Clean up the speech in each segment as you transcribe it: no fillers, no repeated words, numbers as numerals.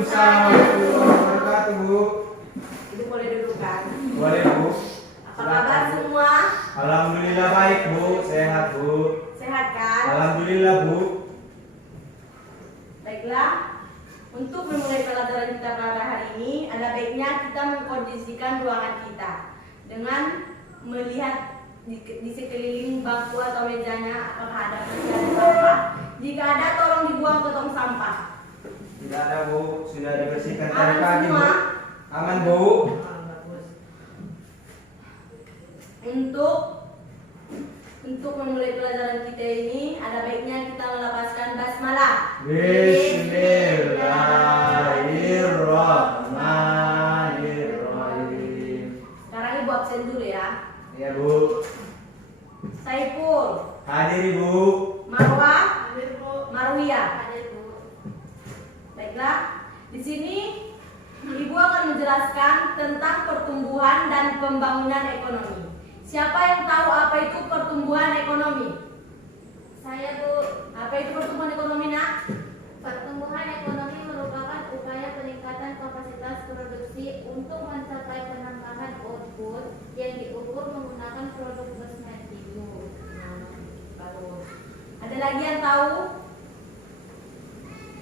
Waalaikumsalam warahmatullahi wabarakatuh, Bu. Ibu boleh duduk kan? Boleh, Bu. Apa kabar semua? Alhamdulillah baik, Bu. Sehat, Bu. Sehat kan? Alhamdulillah, Bu. Baiklah. Untuk memulai pelajaran kita pada hari ini, ada baiknya kita mengkondisikan ruangan kita dengan melihat di sekeliling bangku atau mejanya apakah ada sampah. Jika ada, tolong dibuang ke tong sampah. Tidak ada, Bu. Sudah dibersihkan tadi Aman pagi, Bu. semua? Aman, Bu. Untuk memulai pelajaran kita ini, ada baiknya kita melafazkan basmalah. Bismillahirrahmanirrahim. Sekarang Ibu absen dulu ya. Ya, Bu. Saiful, Hadir, Bu. Marwah, Marwiyah. Baiklah, di sini Ibu akan menjelaskan tentang pertumbuhan dan pembangunan ekonomi. Siapa yang tahu apa itu pertumbuhan ekonomi? Saya, Bu. Apa itu pertumbuhan ekonomi, Nak? Pertumbuhan ekonomi merupakan upaya peningkatan kapasitas produksi untuk mencapai penambahan output yang diukur menggunakan produk kosmetik. Bagus. Ada lagi yang tahu?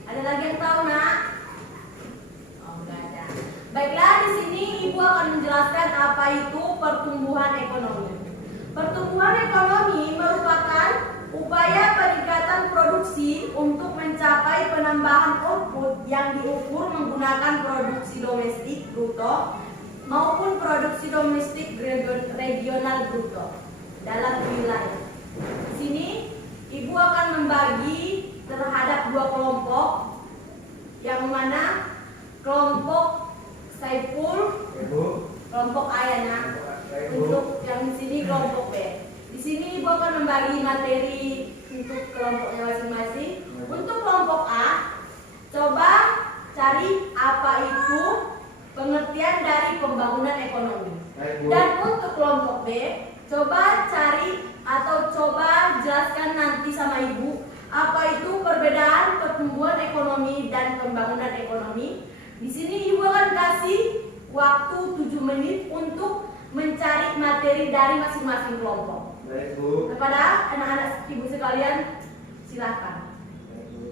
Ada lagi yang tahu, Nak? Oh, enggak ada. Baiklah, di sini Ibu akan menjelaskan apa itu pertumbuhan ekonomi. Pertumbuhan ekonomi merupakan upaya peningkatan produksi untuk mencapai penambahan output yang diukur menggunakan produksi domestik bruto maupun produksi domestik regional bruto dalam wilayah. Di sini Ibu akan membagi terhadap dua kelompok, yang mana kelompok Saiful, Ibu. kelompok Ayana. Untuk yang di sini kelompok B. Di sini Ibu akan membagi materi untuk kelompoknya masing-masing. Untuk kelompok A, coba cari apa itu pengertian dari pembangunan ekonomi. Baik, Bu. Dan untuk kelompok B, coba cari atau coba jelaskan nanti sama Ibu apa itu perbedaan pertumbuhan ekonomi dan pembangunan ekonomi. Di sini Ibu akan kasih waktu 7 menit untuk mencari materi dari masing-masing kelompok. Baik, Bu. Kepada anak-anak Ibu sekalian, silakan. Baik, Bu.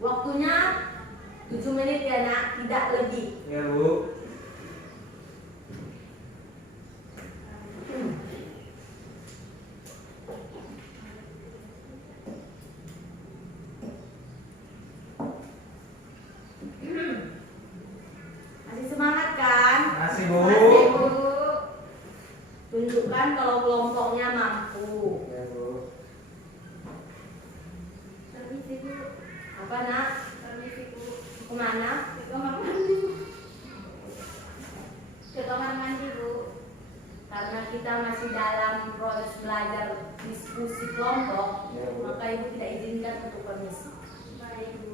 Waktunya 7 menit ya, Nak, tidak lebih. Ya, Bu. Masih semangat kan? Masih, Bu. Masih, Bu. Tunjukkan kalau kelompoknya mampu. Ya, Bu. Permisi, Bu. Apa, Nak? Permisi, Bu. Kemana? Ke kamar mandi. Ke kamar mandi, Bu. Karena kita masih dalam proses belajar diskusi kelompok, Ya, Bu. maka Ibu tidak izinkan untuk permisi. Baik, Bu.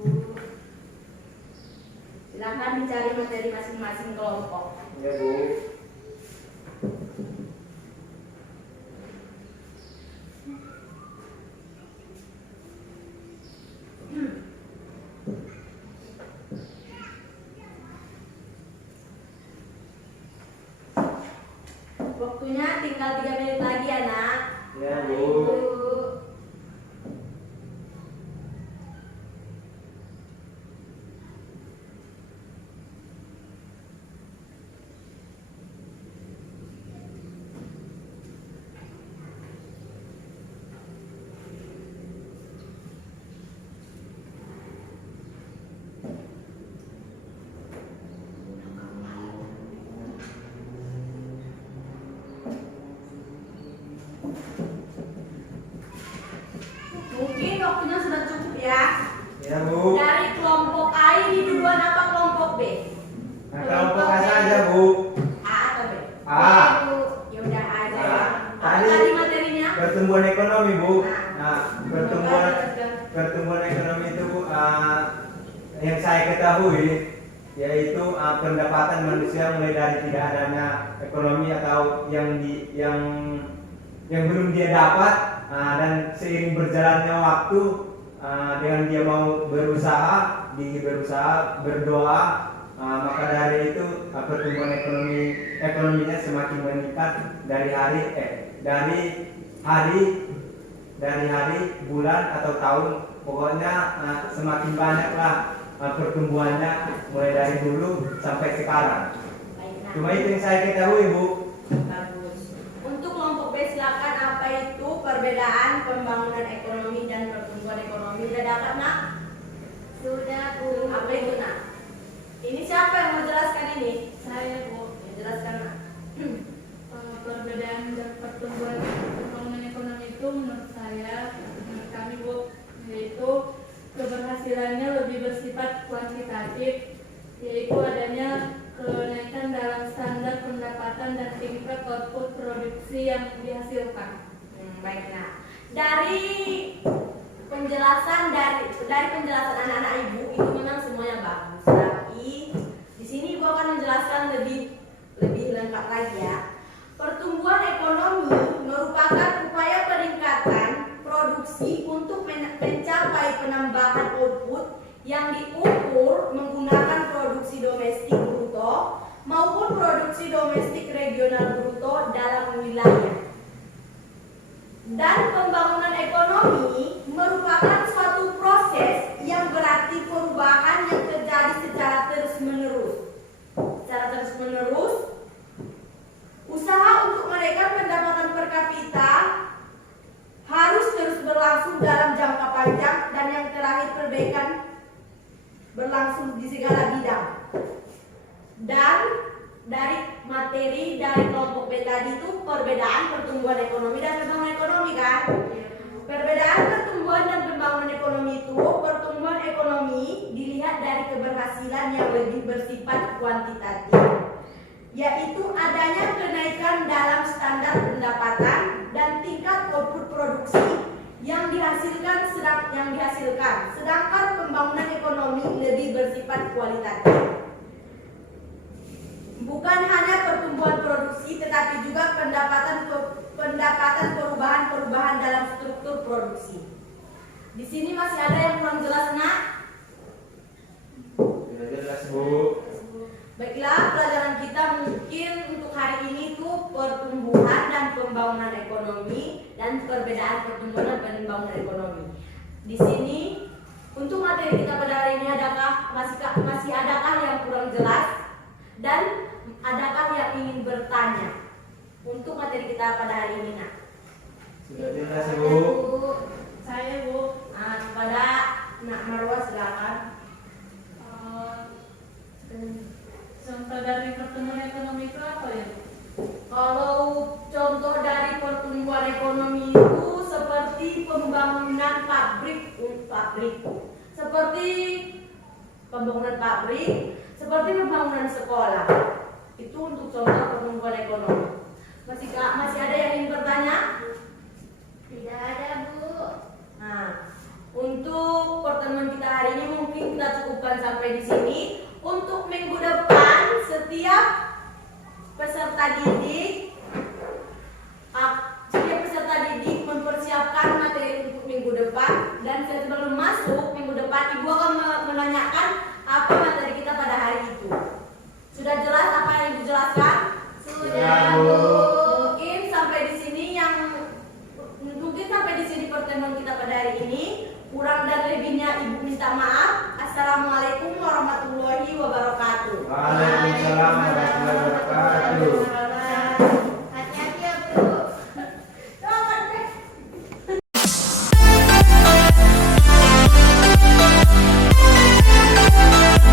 Silakan dicari materi masing-masing kelompok. Ya, Bu. Waktunya tinggal 3 menit lagi ya, Nak. Ya, Baik, Bu. Bu. Mungkin waktunya sudah cukup ya. Ya, Bu. Dari kelompok A ini duluan apa kelompok B? Nah, kelompok A saja, Bu. A atau B? A. Baik, Bu. Ya udah A aja A. ya. Apa Tadi- tadi materinya? Pertumbuhan ekonomi, Bu. Nah, pertumbuhan Coba jelaskan. pertumbuhan ekonomi itu yang saya ketahui yaitu pendapatan manusia mulai dari tidak adanya ekonomi atau yang belum dia dapat dan seiring berjalannya waktu dengan dia mau berusaha berdoa, maka dari itu pertumbuhan ekonominya semakin meningkat dari hari, bulan atau tahun, pokoknya semakin banyaklah pertumbuhannya mulai dari dulu sampai sekarang. Baik, nah. Cuma itu yang saya ketahui, Bu. Bagus. Untuk kelompok B silakan, apa itu perbedaan pembangunan ekonomi dan pertumbuhan ekonomi? Sudah dapat, Nak? Sudah, Bu. Apa itu, Nak? Ini siapa yang mau jelaskan ini? Saya, Bu. Ya, jelaskan, Nak. Perbedaan dan pertumbuhan pembangunan ekonomi itu menurut kami, Bu, yaitu keberhasilannya lebih bersifat kuantitatif, yaitu adanya kenaikan dalam standar pendapatan dan tingkat output produksi yang dihasilkan. Baik, Nak. Dari penjelasan anak-anak Ibu itu memang semuanya bagus. Tapi di sini Ibu akan menjelaskan lebih lengkap lagi ya. Pertumbuhan ekonomi merupakan upaya peningkatan produksi untuk mencapai penambahan output yang diukur menggunakan produksi domestik bruto maupun produksi domestik regional bruto dalam wilayah. Dan pembangunan ekonomi merupakan suatu proses yang berarti perubahan yang terjadi secara terus-menerus. Usaha untuk menaikkan pendapatan per kapita harus terus berlangsung dalam jangka panjang, dan yang terakhir perbaikan berlangsung di segala bidang. Dan dari materi dari kelompok B tadi itu perbedaan pertumbuhan ekonomi dan pembangunan ekonomi kan? Perbedaan pertumbuhan dan pembangunan ekonomi itu, pertumbuhan ekonomi dilihat dari keberhasilan yang lebih bersifat kuantitatif, yaitu adanya kenaikan dalam standar pendapatan dan tingkat output produksi yang dihasilkan. Sedangkan pembangunan ekonomi lebih bersifat kualitatif. Bukan hanya pertumbuhan produksi, tetapi juga pendapatan perubahan dalam struktur produksi. Di sini masih ada yang kurang jelas, Nak? Sudah jelas, Bu. Baiklah, pelajaran kita mungkin untuk hari ini itu pertumbuhan dan pembangunan ekonomi dan perbedaan pertumbuhan dan pembangunan ekonomi. Di sini untuk materi kita pada hari ini masih adakah yang kurang jelas dan adakah yang ingin bertanya untuk materi kita pada hari ini, Nak? Sudah jelas, Saya, Bu. Bu. Saya, Bu. Kepada Nak Marwa silakan. Contoh dari pertumbuhan ekonomi itu apa ya? Kalau contoh dari pertumbuhan ekonomi itu seperti pembangunan pabrik, seperti pembangunan pabrik, seperti pembangunan sekolah. Itu untuk contoh pertumbuhan ekonomi. Masih ada yang ingin bertanya? Tidak ada, Bu. Nah, untuk pertemuan kita hari ini mungkin kita cukupkan sampai di sini. Untuk minggu depan setiap peserta didik mempersiapkan materi untuk minggu depan, dan sebelum masuk minggu depan Ibu akan menanyakan apa materi kita pada hari itu. Sudah jelas apa yang Ibu jelaskan? Sudah, Bu. Mungkin sampai di sini pertemuan kita pada hari ini. Kurang dan lebihnya Ibu minta maaf. Assalamualaikum warahmatullahi wabarakatuh. Waalaikumsalam